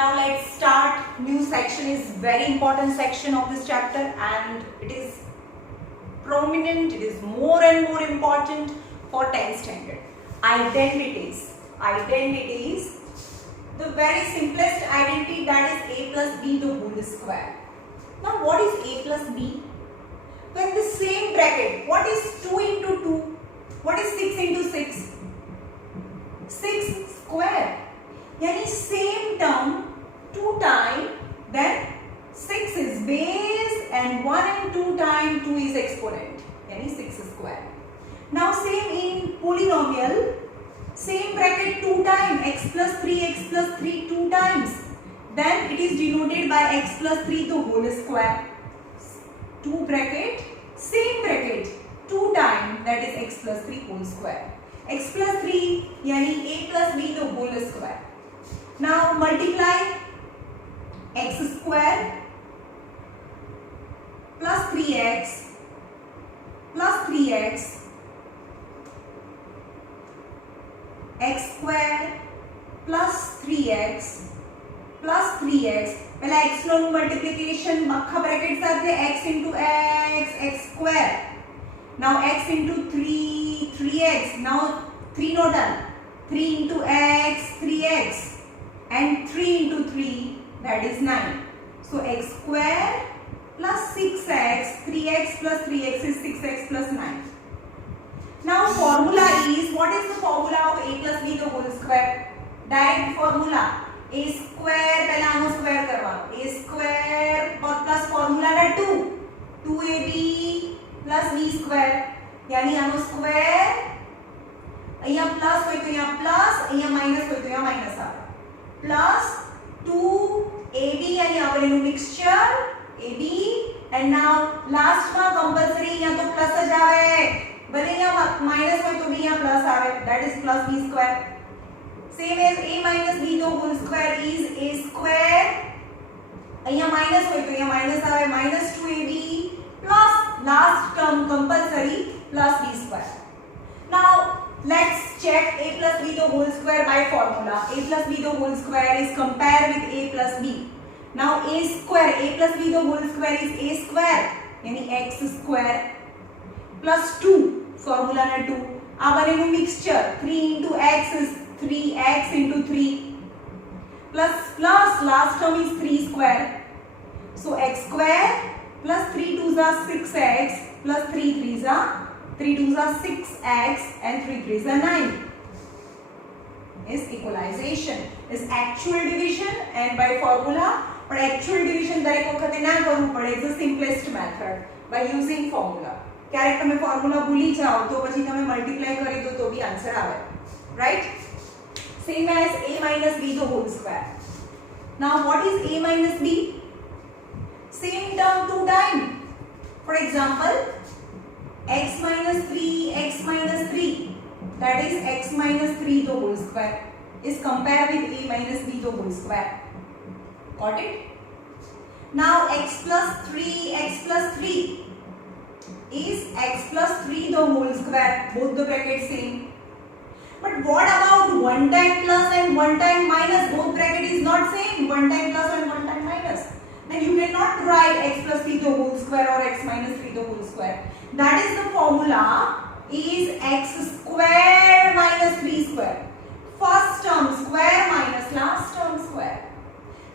Now let's start. New section is very important section of this chapter, and it is prominent, it is more and more important for 10th standard. Identities. Identities. The very simplest identity, that is a plus b the whole square. Now what is a plus b? When the same bracket, what is 2 into 2? What is 6 into 6? 6 square. Yani same term 2 times, then 6 is base and 1 and 2 times 2 is exponent. Yani 6 square. Now same in polynomial, same bracket 2 times x plus 3 2 times. Then it is denoted by x plus 3 the whole square. 2 bracket, same bracket 2 times, that is x plus 3 whole square. X plus 3 yani a plus b the whole square. Now multiply x square plus 3x plus 3x x square plus 3x plus 3x. पहला x નો multiplication આખા bracket સાથે x into x square. Now x into 3x. Now 3 no done. 3 into x 3x and 3 into 3, that is 9. So x square plus 6x, 3x plus 3x is 6x plus 9. Now formula is, what is the formula of a plus b the whole square? Direct formula. A square पहला आनो square करवानो. A square और plus formula ना 2. 2ab plus b square. यानी आनो square. અહીંયા plus હોય તો અહીંયા plus, અહીંયા minus હોય તો અહીંયા minus આવે. Plus 2ab यानी આપણે નું mixture ab, and now last માં compulsory અહીંયા તો plus જ આવે. ભલે અહીંયા minus હોય તો બી અહીંયા plus આવે. That is plus b square. Same as a minus b the whole square is a square. અહીંયા minus હોય તો અહીંયા minus આવે. Minus 2ab plus last term compulsory plus b square. Now let's check a plus b the whole square by formula. A plus b the whole square is compared with a plus b. Now a square, a plus b the whole square is a square, yani x square plus 2, formula na 2. આ બંનેનું mixture 3 into x is 3x into 3 plus last term is 3 square. So x square plus 3 2s are 6x plus 3 3s are 3 2s are 6x and 3 3s are 9 is equalization, is actual division and by formula. But actual division દરેક વખતે ના કરવું પડે. It's the simplest method by using formula. ક્યારેક તમે formula ભૂલી જાઓ તો પછી તમે multiply કરી દો તો બી આન્સર આવે, right? Same as a minus b the whole square. Now what is a minus b? Same term 2 times. For example, x minus 3, that is x minus 3 the whole square is compared with a minus b the whole square. Got it? Now x plus 3 is x plus 3 the whole square, both the brackets same. But what about one time plus and one time minus? Both bracket is not same. One time plus and one time minus. Then you cannot write x plus 3 the whole square or x minus 3 the whole square. That is the formula is x square minus 3 square. First term square minus last term square.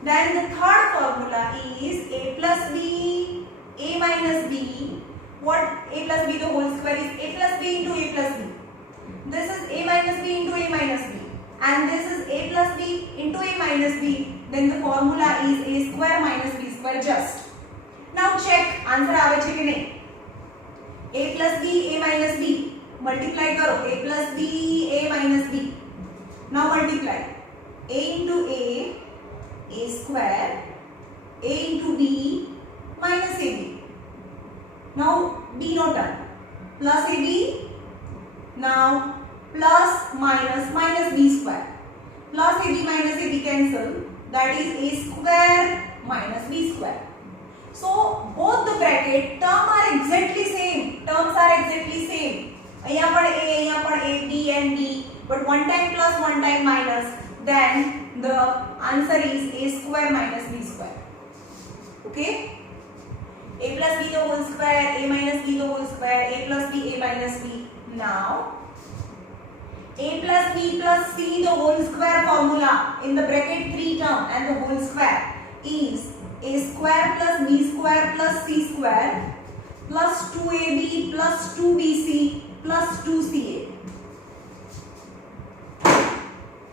Then the third formula is a plus b, a minus b. What a plus b the whole square is a plus b into a plus b. This is a minus b into a minus b. And this is a plus b into a minus b. Then the formula is a square minus b square just. Now check answer આવે છે કે નહીં. A plus b, a minus b. Multiply करो. A plus b, a minus b. Now multiply. A into a square. A into b, minus ab. Now b not done. Plus ab. Now plus minus b square. Plus ab minus ab cancel. That is a square minus b square. So both the bracket term are exactly same. Terms are exactly same. અહીંયા પણ a, b and b. But one time plus, one time minus. Then the answer is a square minus b square. Okay, a plus b the whole square, a minus b the whole square, a plus b, a minus b. Now a plus b plus c the whole square formula in the bracket 3 term and the whole square is a square plus b square plus c square plus 2ab plus 2bc plus 2ca.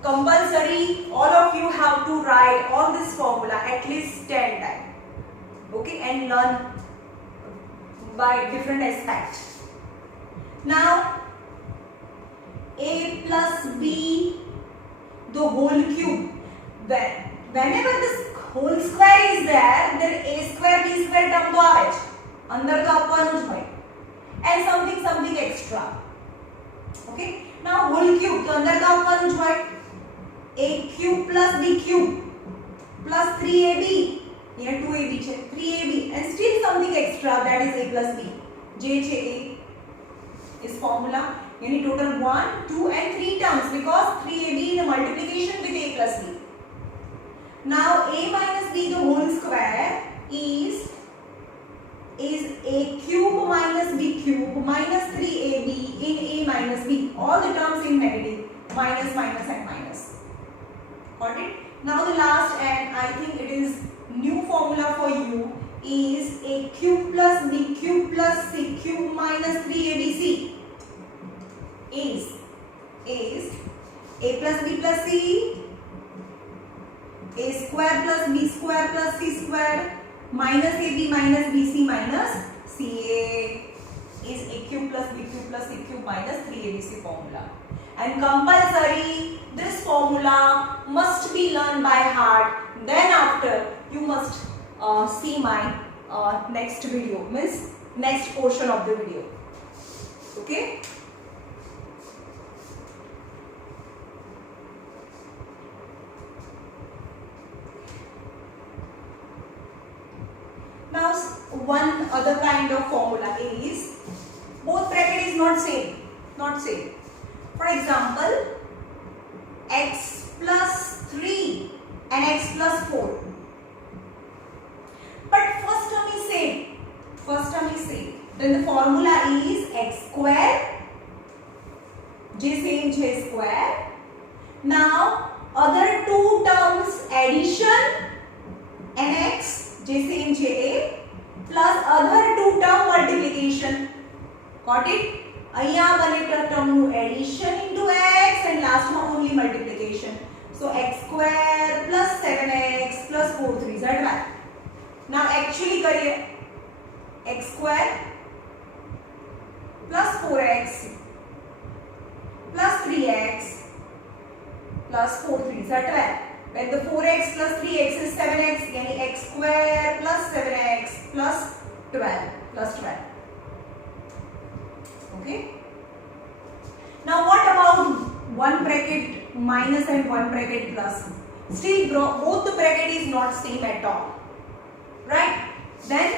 Compulsory, all of you have to write all this formula at least 10 times. Okay, and learn by different aspects. Now a plus b the whole cube, whenever this whole square is there, then a square b square term तो આવે છે, અંદર તો આપવાનું જ હોય, and something extra. Okay, now whole cube તો અંદર તો આપવાનું જ હોય, a cube plus b cube plus 3ab, here 2ab છે, 3ab and still something extra, that is a plus b, જે છે a is formula. यानी total 1, 2 and 3 terms because 3ab is a multiplication with a plus b. Now a minus b the whole square is a cube minus b cube minus 3ab in a minus b. All the terms in negative, minus, minus and minus. Got it? Now the last, and I think it is new formula for you, is a cube plus b cube plus c cube minus 3abc. Is a plus b plus c, a square plus b square plus c square minus ab minus bc minus ca is a cube plus b cube plus c cube minus 3abc formula. And compulsory, this formula must be learned by heart. Then after you must see my next video, means next portion of the video. Okay. Now one other kind of formula is, both bracket is not same. For example, x plus 3 and x plus 4. But first term is same. Then the formula is x square, j same j square. Now other two terms addition and x j same j plus other two term multiplication. Got it? અહીંયા બને term નું addition into x and last one only multiplication. So x square plus 7x plus 4 3 z y. Now actually करिए, x square plus 4x plus 3x plus 4 3 z 12. When the 4x plus 3x is 7x, यानी x square plus 7x plus 12. Okay. Now what about one bracket minus and one bracket plus? Still both the bracket is not same at all. Right? Then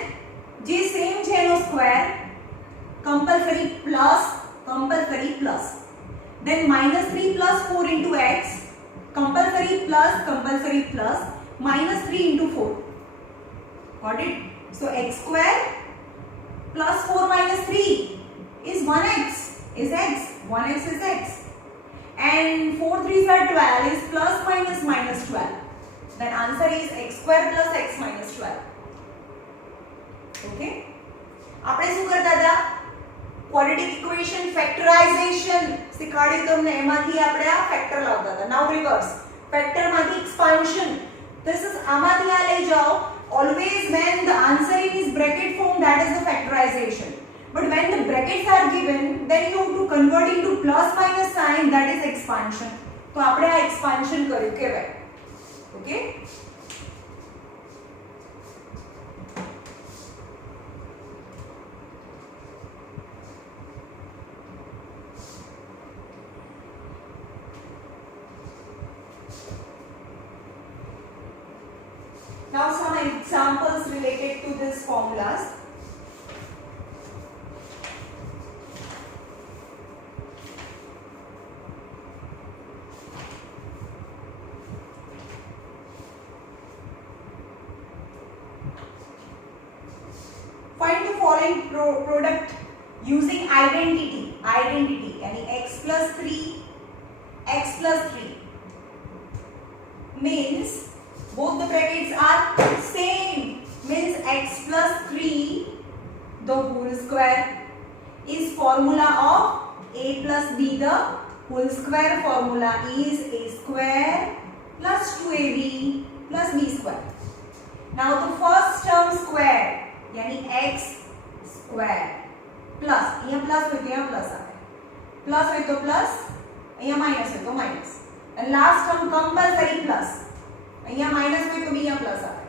j same j no square, compulsory plus. Then minus 3 plus 4 into x, compulsory plus minus 3 into 4. Got it? So x square plus 4 minus 3 is 1x. Is x. 1x is x. And 4 3s are 12 is plus minus minus 12. Then answer is x square plus x minus 12. Okay? આપણે શું કરતા હતા? Quadratic equation factorization શીખવાડ્યું તમને, એમાંથી આપણે આ factor લાવતા હતા. Now reverse. Factor માંથી expansion. This is આમાંથી આ લઈ જાઓ. Always when the answer in is bracket form, that is the factorization. But when the brackets are given, then you have to convert into plus minus sign, that is expansion. तो આપણે આ expansion કર્યું કહેવાય. Okay? Now some examples related to these formulas. Find the following product using identity यानी x plus 3 means both the brackets are same, means x plus 3 the whole square is formula of a plus b. The whole square formula is a square plus 2ab plus b square. Now the first term square यानी x square plus यहाँ plus हो तो यहाँ plus आता है, plus हो तो plus, यहाँ minus हो तो minus, and last term compulsory plus, यहाँ minus हो तो भी यहाँ plus आता है.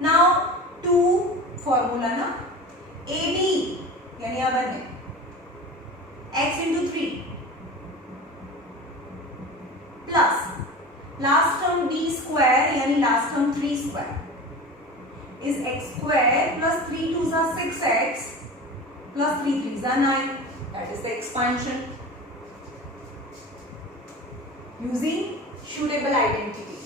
Now 2 formula ना ab यानी यहाँ बने x into 3 plus last term b square यानी last term 3 square is x square plus 3 2s are 6x plus 3 3s are 9. That is the expansion using suitable identity.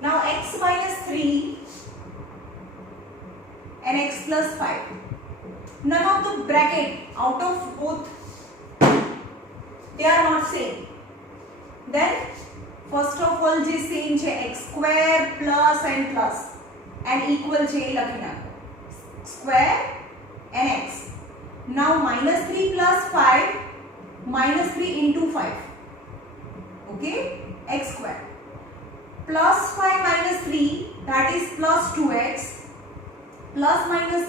Now x minus 3 and x plus 5. None of the bracket out of both they are not same. Then first of all જે same છે x square plus and equal છે લખી નાખો square and x. Now minus 3 plus 5 minus 3 into 5, okay, x square plus 5 minus 3 that is plus 2x plus minus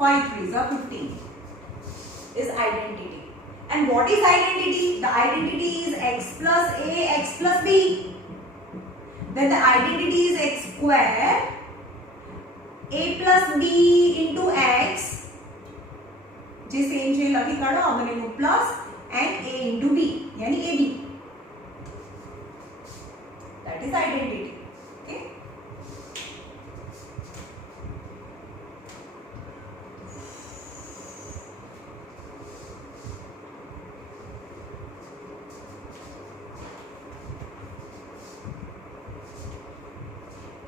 5 3s are 15 is identity. And what is identity? The identity is x plus a, x plus b. Then the identity is x square, a plus b into x. જે same છે લખી કાઢો આ બંનેનું plus and a into b यानी ab. That is identity. Okay.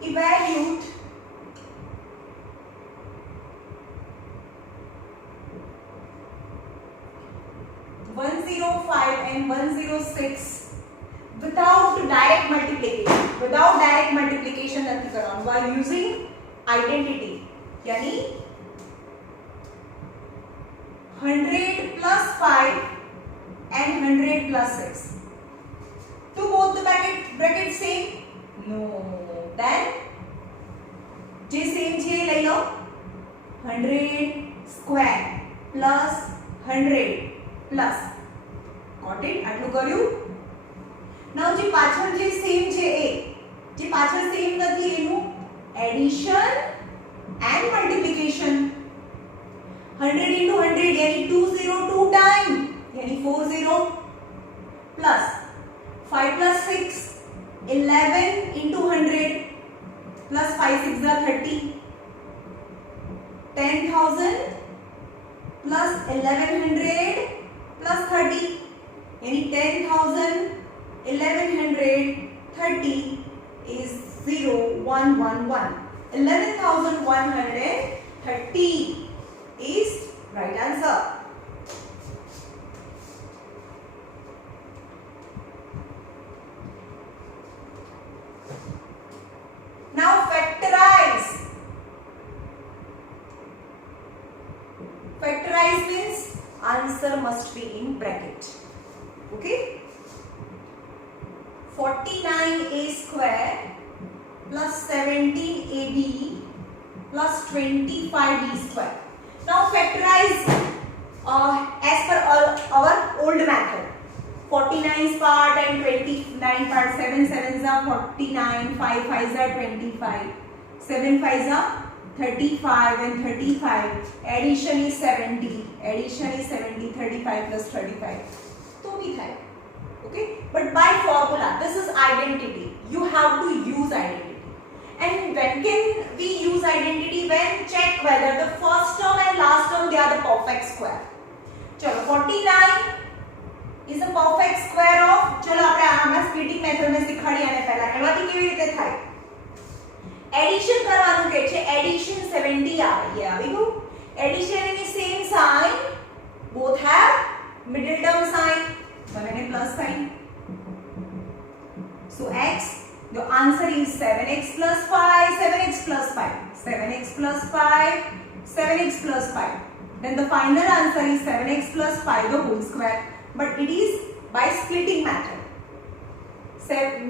Evaluate and 106 without direct multiplication નથી કરવાનું by using identity यानी 100 plus 5 and 100 plus 6. Do both the brackets same? No. Then જે same છે લઈ લો 100 square plus 100 plus. Got it? આટલું કર્યું. Now જે પાછળ જે same છે એ જે પાછળ same નથી એનું addition and multiplication. 100 into 100 यानी 202 time यानी 40 plus 5 plus 6 11 into 100 plus 5 6 are 30. 10,000 plus 1100 plus 30 यानी 10,000 1100 30 is 0111. 11,130 is right answer. Now factorize. Factorize means answer must be in bracket. Okay? 49a square plus 17ab plus 25b square. Now factorize as per our old method. 49's part and 29 part. 7 7's are 49, 5 5's are 25, 7 5's are 35 and 35. Addition is 70. 35 plus 35. तो भी था. Okay, but by formula, this is identity. You have to use identity. And when can we use identity? When check whether the first term and last term they are the perfect square. चलो 49 is a perfect square of, ચલો આપણે આમાં splitting method મેં શીખવાડી આને પહેલા, એમાંથી કેવી રીતે થાય? એડિશન કરવાનું કે છે, એડિશન 70 આવે, ये આવી ગયું. એડિશન એની same sign, both have middle term sign, બંનેને plus sign. So x, the answer is 7x plus 5, 7x plus 5, 7x plus 5, 7x plus 5. Then the final answer is 7x plus 5 the whole square. But it is by splitting method,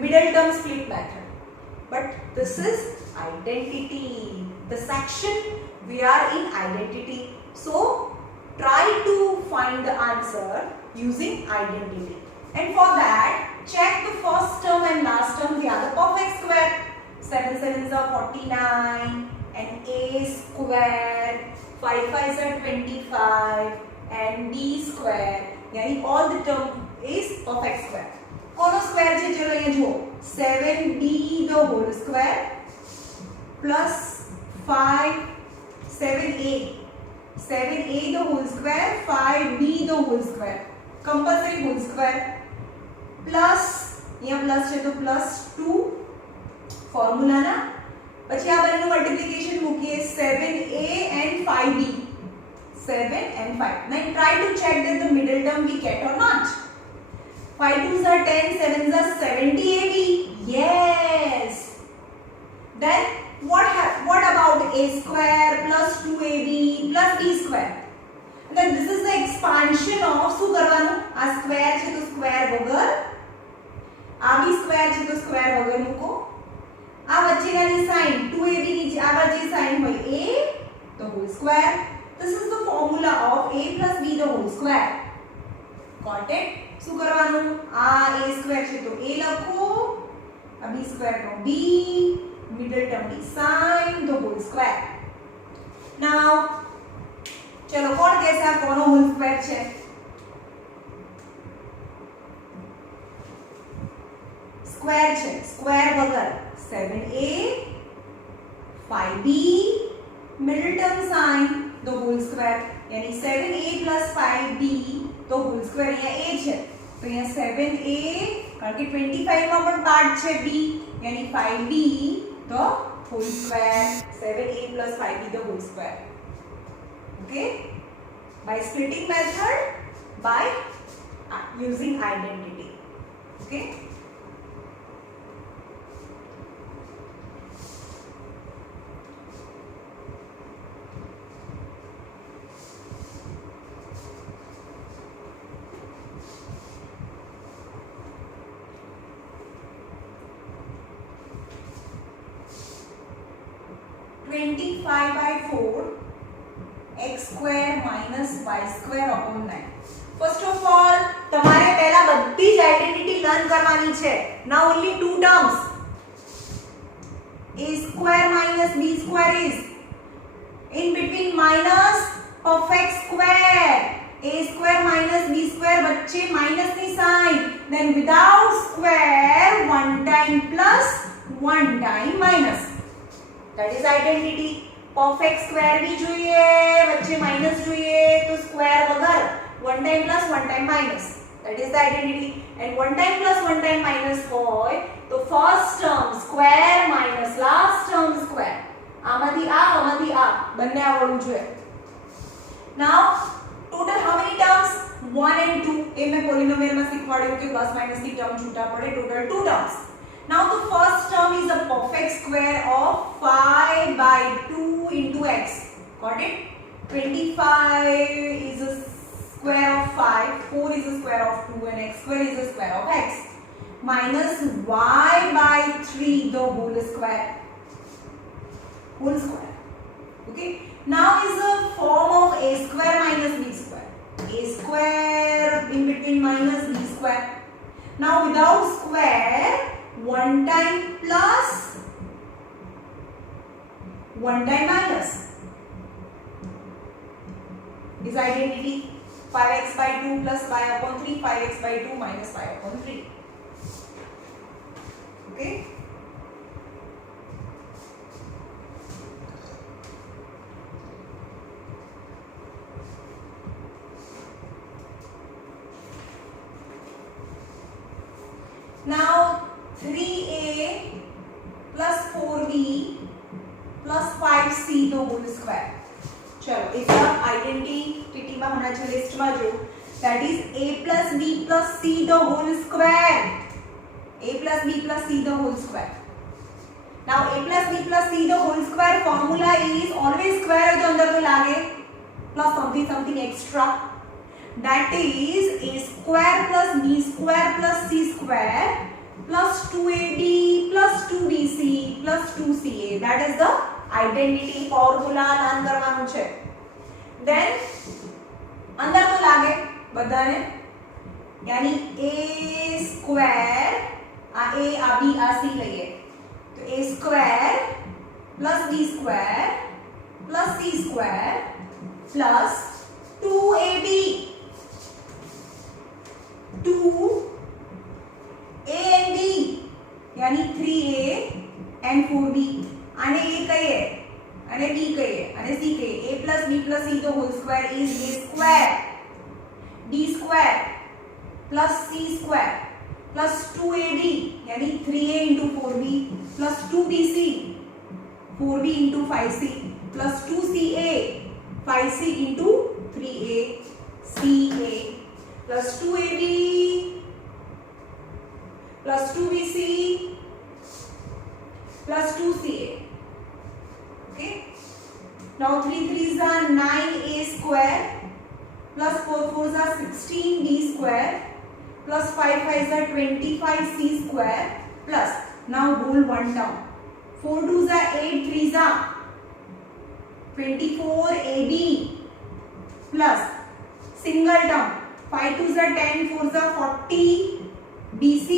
middle term split method. But this is identity. The section we are in identity. So try to find the answer using identity. And for that, check the first term and last term. They are the perfect square. 7 7s are 49 and a square. 5 5s are 25 and b square. यानी all the term is perfect square. कौन square है? चलो ये जो 7b the whole square plus 5 7a the whole square, 5b the whole square, compulsory whole square, plus यहाँ plus है तो plus 2 formula ना, પછી આ બંનેનું મલ્ટીપ્લિકેશન મૂકીએ 7a and 5b, 7 and 5. Now try to check that the middle term we get or not. 5 2s are 10, 7s are 70ab. Yes. Then what about a square plus 2ab plus b square? Then this is the expansion of શું કરવાનું? આ square છે તો square વગર, આ બી square છે તો square વગર મૂકો. આ વચ્ચેની સાઇન 2ab ની આ વચ્ચે સાઇન હોય a the whole square. This is the formula of a plus b the whole square. Got it? શું કરવાનું? આ a square છે તો a લખો, આ b square નો b, middle term ની sin the whole square. Now ચલો કોણ કહેશે આ કોનો હોલ સ્ક્વેર છે? સ્ક્વેર છે, સ્ક્વેર વગર 7a 5b middle term sin the whole square, यानी 7a plus 5b तो whole square અહીંયા a છે તો અહીંયા 7a કારણ કે 25 માં પણ પાર્ટ છે b, यानी 5b the whole square, 7a plus 5b the whole square. Okay, by splitting method, by using identity. Okay, (25 by 4) x square minus y square upon 9. First of all, તમારે પહેલા બધી જ આઇડેન્ટિટી લર્ન કરવાની છે. Now only two terms. A square minus b square is in between minus perfect square. A square minus b square વચ્ચે minus ની sign. Then without square, one time plus, one time minus. That is identity. Perfect square भी જોઈએ, વચ્ચે minus જોઈએ તો square વગર one time plus one time minus. That is the identity. And one time plus one time minus હોય તો first term square minus last term square. આમાંથી આ બંને આવડવું જોઈએ. Now total how many terms? 1 and 2. એ મેં પોલિનોમિયલ માં શીખવાડ્યું કે પ્લસ માઈનસ ની ટર્મ છૂટા પડે. Total 2 terms. Now the first term is a perfect square of 5 by 2 into x. Got it? 25 is a square of 5, 4 is a square of 2 and x square is a square of x. Minus y by 3 the whole square. Whole square. Okay? Now is a form of a square minus b square. A square in between minus b square. Now without square, one time plus, one time minus is identity. 5x by 2 plus y upon 3, 5x by 2 minus y upon 3. Okay. 3a plus 4b plus 5c the whole square. चलो इसका identity में होना चाहिए list में जो that is a plus b plus c the whole square. a plus b plus c the whole square. Now a plus b plus c the whole square formula is always square है तो अंदर तो लागे plus something extra. That is a square plus b square plus c square plus 2ab plus 2bc plus 2ca. That is the identity formula learn કરવાનું છે. Then અંદર તો લાગે બધાને यानी a square uh a uh b uh c લઈએ તો a square plus b square plus c square plus 2ab 2 a and b यानी 3a and 4b आने a कहिए आने b कहिए आने c कहिए a plus b plus c the whole square is a square b square plus c square plus 2ab यानी 3a into 4b plus 2bc 4b into 5c plus 2ca 5c into 3a ca plus 2ab plus 2bc plus 2ca. Okay. Now 3 3s are 9a square plus 4 4s are 16b square plus 5 5s are 25c square plus now whole one term. 4 2s are 8 3s are 24ab plus single term 5 2s are 10 4s are 40bc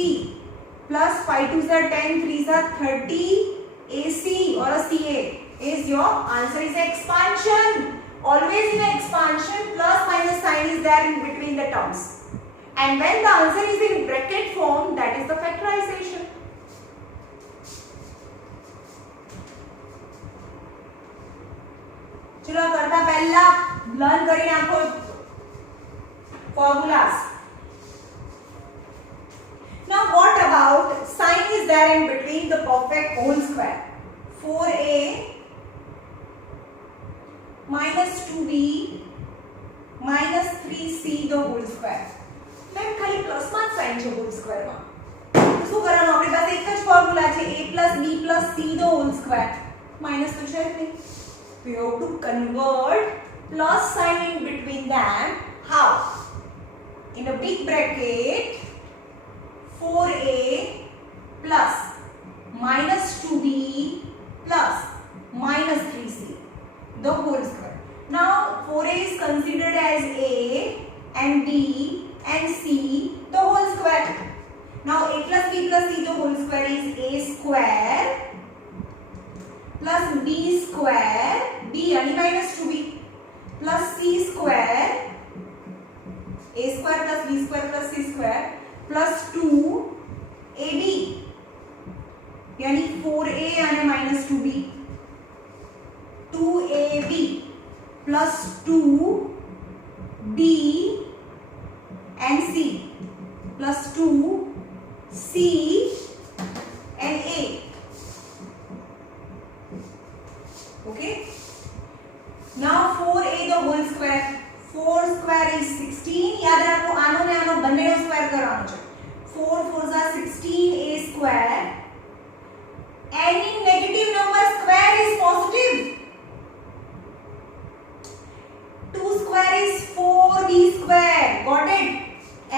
plus 5 2s are 10 3s are 30ac or a ca. Is your answer is expansion. Always in expansion plus minus sign is there in between the terms, and when the answer is in bracket form that is the factorization. चलो करता पहला learn करें आपको formulas. Now what about sign is there in between the perfect whole square? 4a minus 2b minus 3c the whole square. મેં ખાલી plus માં sine છે whole square માં તો શું કરવાનું આપણી પાસે એક જ ફોર્મ્યુલા છે a plus b plus c the whole square minus તો છે જ નહીં. We have to convert plus sign in between them. How? In a big bracket 4a plus minus 2b plus minus 3c the whole square. Now 4a is considered as a and b and c the whole square. Now a plus b plus c the whole square is a square plus b square b and minus 2b plus c square a square plus b square plus c square plus 2ab यानी 4a and minus 2b 2ab plus 2b and c plus 2c and a. Okay. Now 4a the whole square. 4 square is 16. याद रखो आनो ने आनो बन्ने no square करवानो छे. 4 4s are 16a square. Any negative number square is positive. 2 square is 4b square. Got it?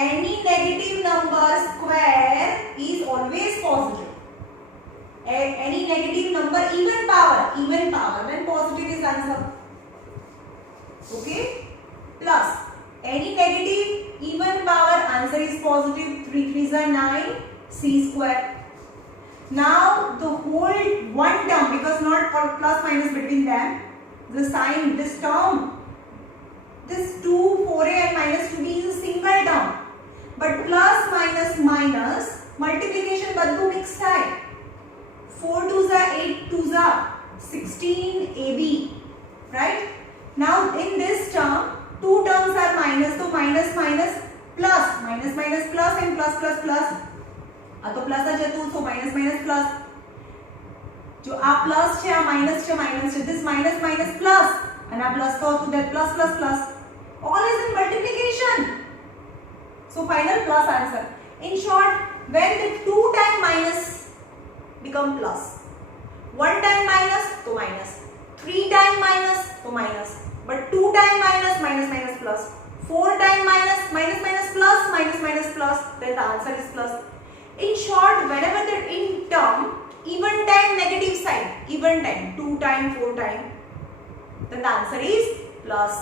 Any negative number square is always positive. Any negative number even power then positive is answer. Okay? Plus any negative even power answer is positive. 3 3s are 9 c square. Now the whole one term, because not plus minus between them, the sign this term, this 2 4a and minus 2b is a single term, but plus minus minus multiplication badhu mix થાય. 4 2s are 8 2s are 16ab, right? Now in this term two terms are minus, so minus minus plus, minus minus plus and plus plus plus આ તો plus જ હતું, સો minus minus plus. જો આ plus છે, આ minus છે, minus છે, ધીસ માઇનસ માઇનસ પ્લસ, અને આ પ્લસ તો હતું, that plus plus plus. All is in multiplication. So final plus answer. In short, when the 2 time minus become plus, 1 time minus to minus, 3 time minus to minus, but 2 time minus minus minus plus, 4 time minus minus minus plus minus minus plus, then the answer is plus. In short, whenever the in term even time negative sign, even time 2 time 4 time, then the answer is plus.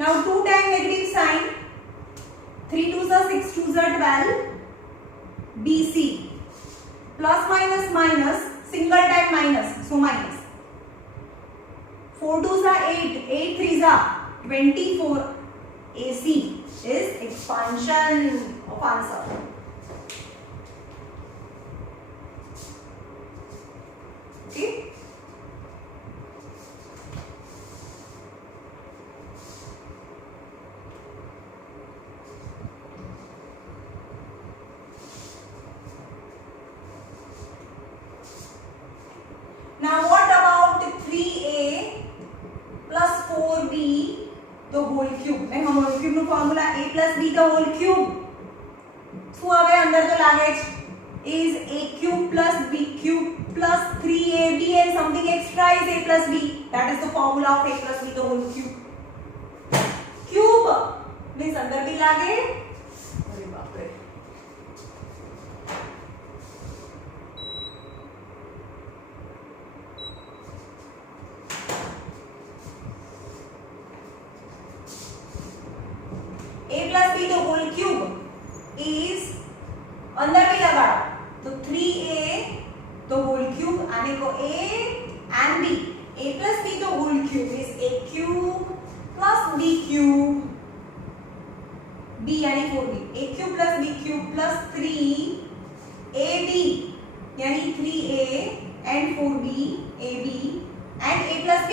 Now 2 time negative sign, 3 2s are 6 2s are 12, BC, plus minus minus, single time minus, so minus. 4 2s are 8, 8 3s are 24, AC is expansion of answer. Okay. Now what about 3a plus 4b the whole cube? मैं हम whole cube no formula a plus b the whole cube. શું હવે અંદર તો લાગે છે is a cube plus b cube plus 3ab and something extra is a plus b. That is the formula of a plus b the whole cube. Cube means અંદર भी लागे. अरे बाप रे. a plus b the whole cube is अंदर भी लगाओ तो 3a the whole cube आने को a and b. a plus b the whole cube is a cube plus b cube. b यानी 4b. a cube plus b cube plus 3ab यानी 3a and 4b ab and a plus b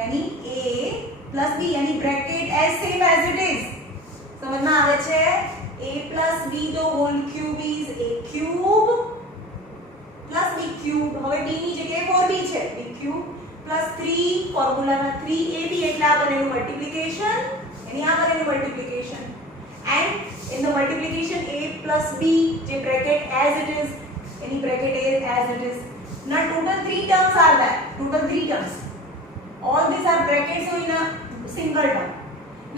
यानी a plus b यानी bracket as same as it is. समझ में आवे छे? a plus b the whole cube is a cube plus b cube. હવે b ની જગ્યાએ 4b છે, b cube plus 3 ફોર્મ્યુલામાં 3ab એટલે આ બનેનું મલ્ટીપ્લિકેશન અને આ બનેનું multiplication and in the multiplication a plus b જે bracket as it is any bracket a as it is. Now total 3 terms are there, total 3 terms. All these are brackets so in a single term.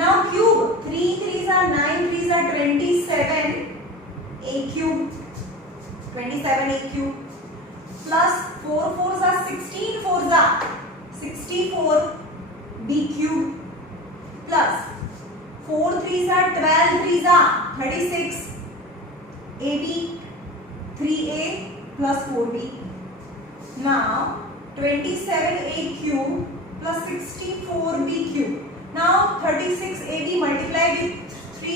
Now cube 3 3s are 9 3s are 27 a cube 27 a cube plus 4 4s are 16 4s are 64 b cube plus 4 3s are 12 3s are 36 ab 3a plus 4b. Now 27 a cube plus 64 b cube. Now 36 ab multiplied with 3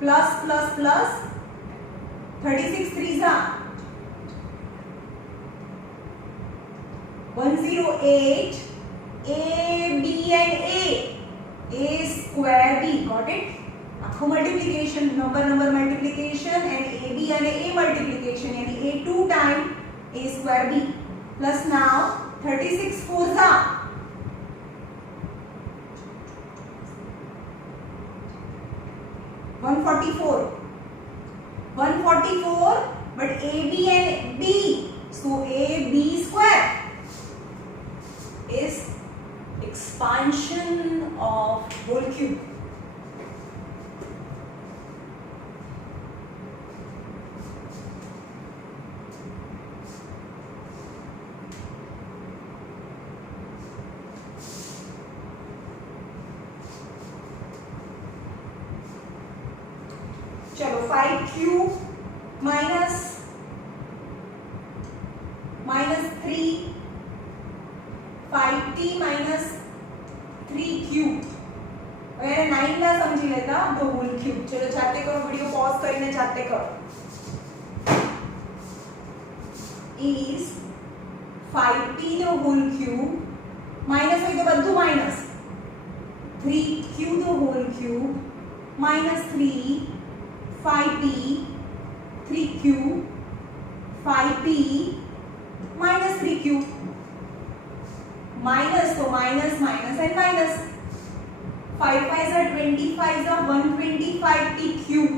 plus plus plus 36 3s are 108 a b and a square b. Got it? આખો multiplication number multiplication and ab and a multiplication यानी a 2 time a square b plus now 36 4s are 144 but ab and b so ab square is expansion of whole cube. चलो 5 cube minus 3 5t minus 3 cube अगर 9 ना समझी लेता तो whole cube. चलो जाते करो वीडियो पॉज करके जाते करो. is 5p the whole cube minus હોય તો બધું minus 3q the whole cube minus 3 5p 3q 5p minus 3q minus तो minus minus and minus 5 5s are 25s are 125p cube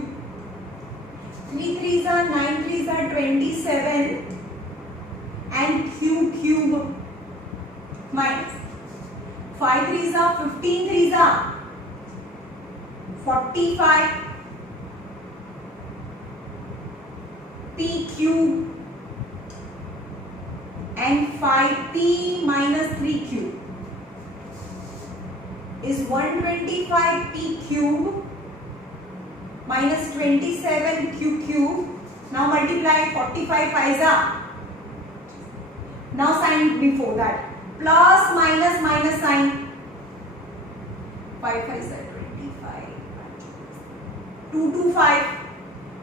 3 3s are 9 3s are 27 and q cube minus 5 3s are 15 3s are 45 p cube and 5p minus 3q is 125p cube minus 27q cube. Now multiply 45 5s are. Now sign before that. Plus minus minus sign. 5 5s are 25. 2 2 5.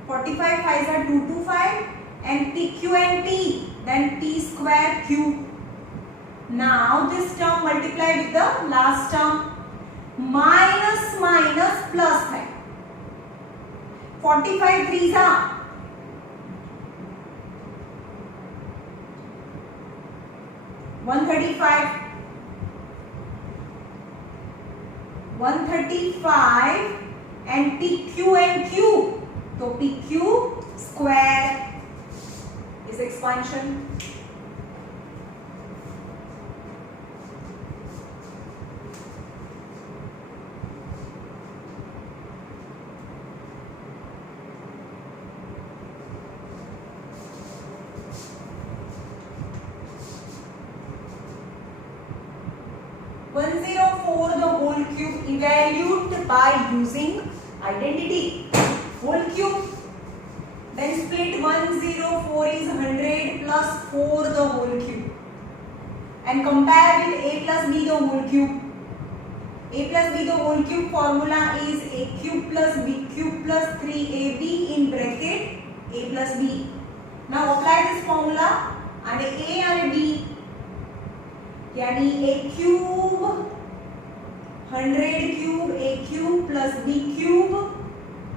45 5s are 2 2 5 and pq and p. Then p square cube. Now this term multiply with the last term. Minus minus plus है 45 3s are 135 and pq and q तो pq square is expansion. The whole cube evaluate by using identity whole cube, then split 104 is 100 plus 4 the whole cube and compare with a plus b the whole cube. A plus b the whole cube formula is a cube plus b cube plus 3ab in bracket a plus b. Now apply this formula and a and b यानी a cube 100 cube a cube plus b cube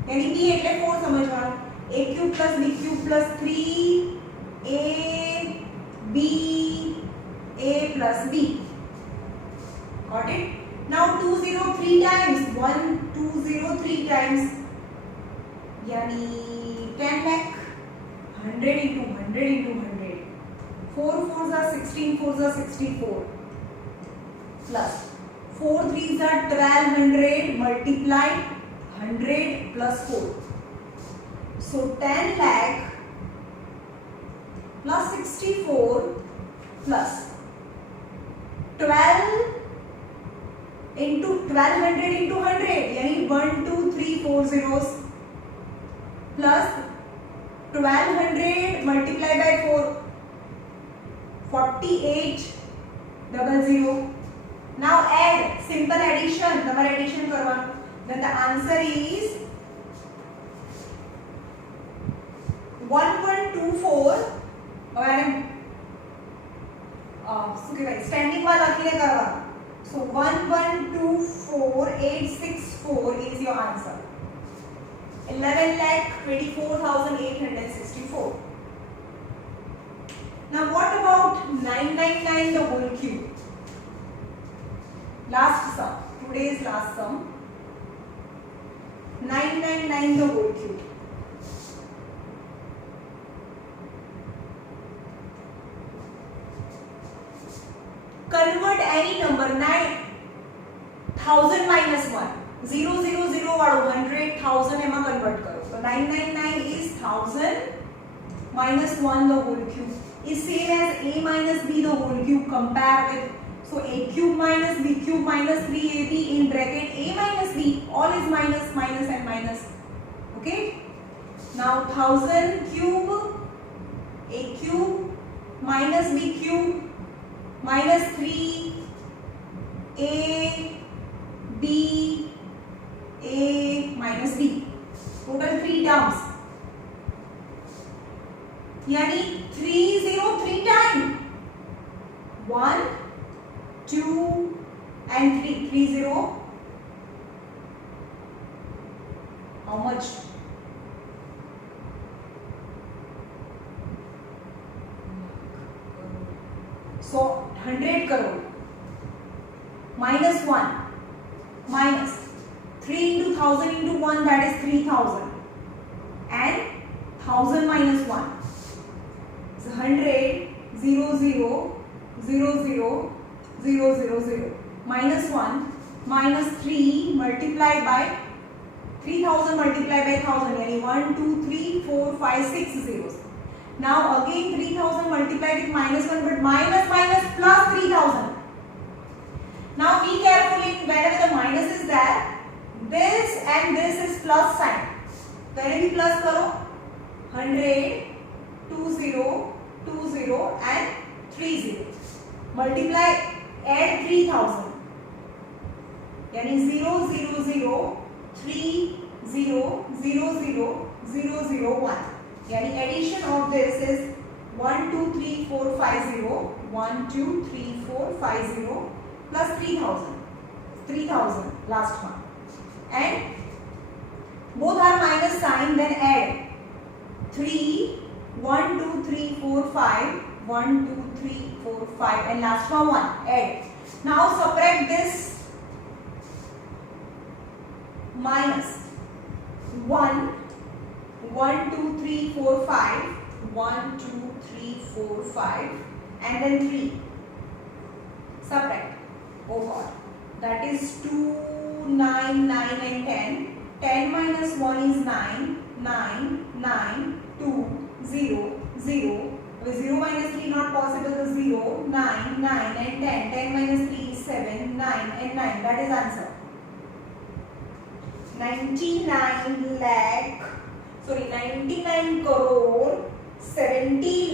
यानी b એટલે 4 समझવાનું a cube plus b cube plus 3 a b a plus b. Got it? Now 203 times 1203 times यानी 10 lakh 100 into 100 into 100 4 4s are 16 4s are 64 plus 4 3s are 1200 multiply 100 plus 4. So 10 lakh plus 64 plus 12 into 1200 into 100 यानी 1 2 3 4 zeros plus 1200 multiply by 4 4800. Now add simple addition. Number addition करवाना. Then the answer is 1124. Standing वाला लकीले करवाना. So 1124864 is your answer. 11,24,864. Now what about 999 the whole cube? Last sum. Today's last sum. 999 the whole cube. Convert any number 9,000 minus 1. 000 वालों 100,000 एमा convert करो. So 999 is 1000 minus 1 the whole cube is same as a minus b the whole cube. Compare with so a cube minus b cube minus 3ab in bracket a minus b all is minus minus and minus. Okay. Now 1000 cube a cube minus b cube minus 3 a b a minus b total 3 terms यानी 30 2 and 3. 30. How much? So 100 crore minus 1 minus 3 into 1000 into 1, that is 3000, and 1000 minus 1. So 100 0 0 0 0 0 0 0 minus 1 minus 3 multiplied by 3000 multiplied by 1000, yani 1 2 3 4 5 6 zeros. Now again 3000 multiplied with minus 1, but minus minus plus 3000. Now be careful, in whenever the minus is there, this and this is plus sign. Where we plus karo? 100, 20, 20 and 30. Multiply, add 3000. Yani 0 0 0 3 0 0 0 0 0 1. Yani addition of this is 1 2 3 4 5 0 1 2 3 4 5 0 plus 3000 last one, and both are minus sign, then add 3 1 2 3 4 5 1 2 3 4 5 and last one 1, add. Now subtract this minus 1 1 2 3 4 5 1 2 3 4 5 and then 3, subtract. Oh God, that is 2 9 9 and 10. 10 minus 1 is 9 9 9 2 0 0. With 0 minus 3 not possible, so 0 9 9 and 10. 10 minus 3 is 7 9 and 9. That is answer. 99 crore 70